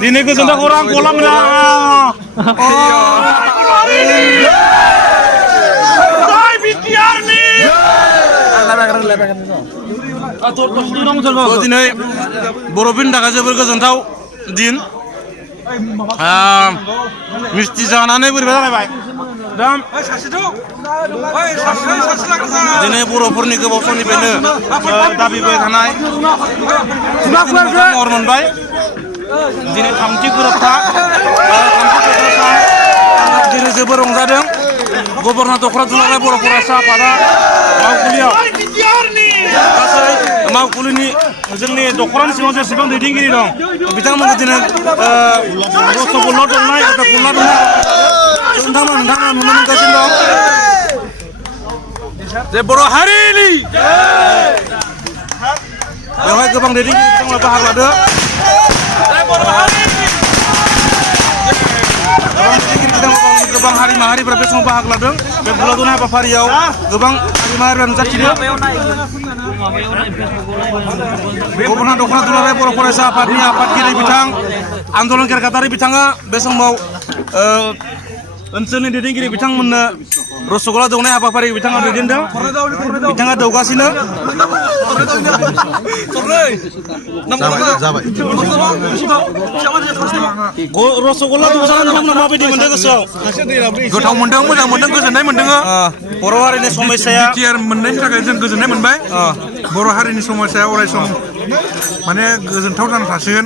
Dini kesendak orang kolam lah. Biar nih. Dini borobin dah kasih berkesentak din. Misti janganane berbeda baik. Dan dini boroburni kebosoni benda. Tapi berkanai. Orang baik. Dini kamti berapa? Dini seberang zadang. Gubernur Tokrat Zulare pura-pura sah pada mau kuliah. Kasih mau kuliah ni, jadi Tokran sih masih sebang dating gini dong. Bicara mau jadi rosok kulat dong naik atau kulat dong. Tentang mana kasih dong. Seboro hari ini. Yang lain kebang dating kita mau bahas ada. Seboro hari ini. Gebang hari-hari berapa semua bahag ladeng, berbula tu nak apa variau, gebang hari-hari dan zat dia. Gubernur Dokter Dulare pura-pura sahabat ni apa kiri bidang, andolan kerkatari bidangnya besok mau Unsur ni dia kiri bidang mana Rasulullah dong apa vari bidang ada di dendam, bidang ada ugas ini. Rasulullah tu sana nama apa di mana kesal? Kau tahu mendang kesenai mendang. Baru hari ini semua saya. Biar mendang tak kesenai mendang. Baru hari ini semua saya orang som. Mana kesentai dan hasil.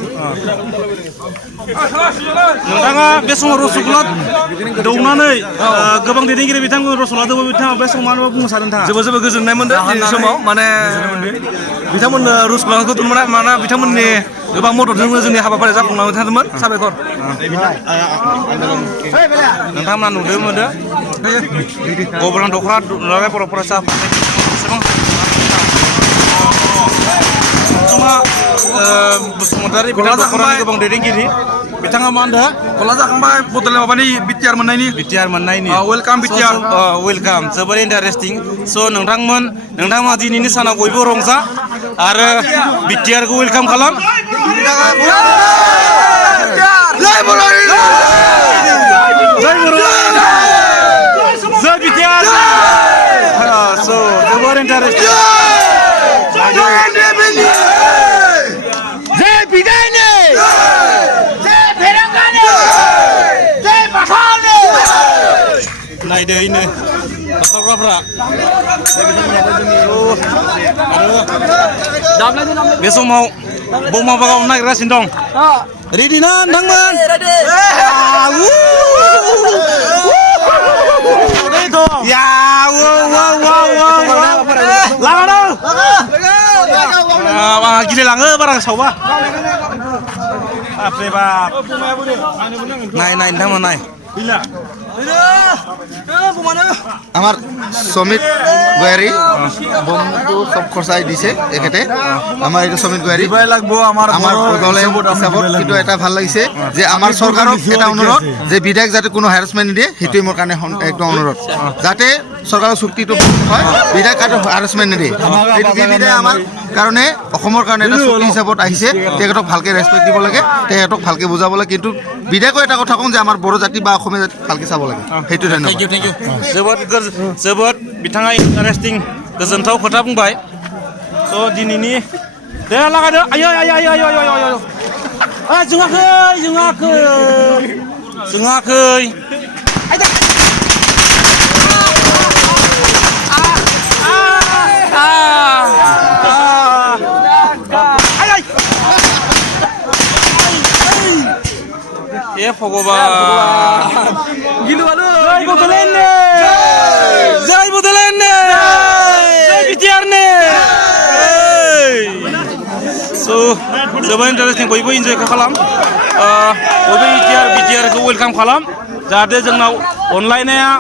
Nang besok Rasulullah dongane gebang di kiri bidang Rasulullah tu bidang besok mana pun saran thang. Sebab kesenai mendang di semua mana bidang mana Rasulullah tu mana bidang mana gebang motor जोंनि हाबाफारि जाफुंलांनो थादोंमोन साबायखर नोंथां मा नुदों मोनदो गबरन दखरा दुलाराय बर'फोरा साफा cuma बसुमतारी बिथां दखरानि गोबां दैदेनगिरि बिथाङा मा होनदो कला जाखांबाय बदले माबानि बिटिआर मोननायनि वेलकाम बिटिआर वेलकाम जोबोर इन्टारेस्टिं स' नोंथांमोन दिनैनि सानाव बयबो रंजा आरो बिटिआरखौ वेलकाम खालाम जय बर' जय बिटिआर स' जोबोर इन्टारेस्टिं नायदो इनो बाखारग्राफ्रा बे समाव बमा बागाव नागिरगासिनो दं रेडि ना नोंथांमोन या लागा गिलायलाङो बारा सावबा बापरे बाप नाय नोंथांमोन नाय আমার সমিত গোয়ারি বন্ধু সব খরচাই দিছে এখেতে আমার এটা সমিত গোয়ারি লাগবো আমার দলে হিসাবত কিন্তু এটা ভাল লাগিছে যে আমার সরকারক এটা অনুরোধ যে বিধায়ক যাতে কোনো হ্যারাসমেন্ট নিদিয়ে সেইটোৱে মোৰ কাৰণে একদম অনুৰোধ যাতে সরকারের চুক্তিটো হয় বিধায়ক কাটো হ্যারাসমেন্ট নিদিয়ে এই বিধায়ক আমার কাৰণে অসমৰ কাৰণে এটা চুক্তি হিচাপত আহিছে তেখেতক ভালকে ৰেসপেক্ট দিব লাগে তেখেতক ভালকে বুজাব লাগে কিন্তু বিধায়ক এটা কথা কওঁ যে আমাৰ বড়ো জাতি বা অসমীয়া জাতি ভালকে চাব লাগে সেইটো ধন্যবাদ जोबोद बिथाङा इन्टारेस्टिं गोजोनथाव खोथा बुंबाय स' दिनैनि दे लागायदो आय जोङाखै ए भगवान जय बड'लेण्ड जय बिटिआर so जोबोद इन्टारेस्टिं बयबो इन्जय खालाम बयबो बिटिआरखौ वेलकाम खालाम जाहाथे जोंनाव अनलायनाया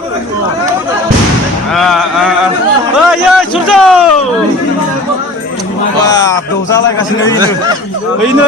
ओइ सुरज बाप दौजालायगासिनो इनो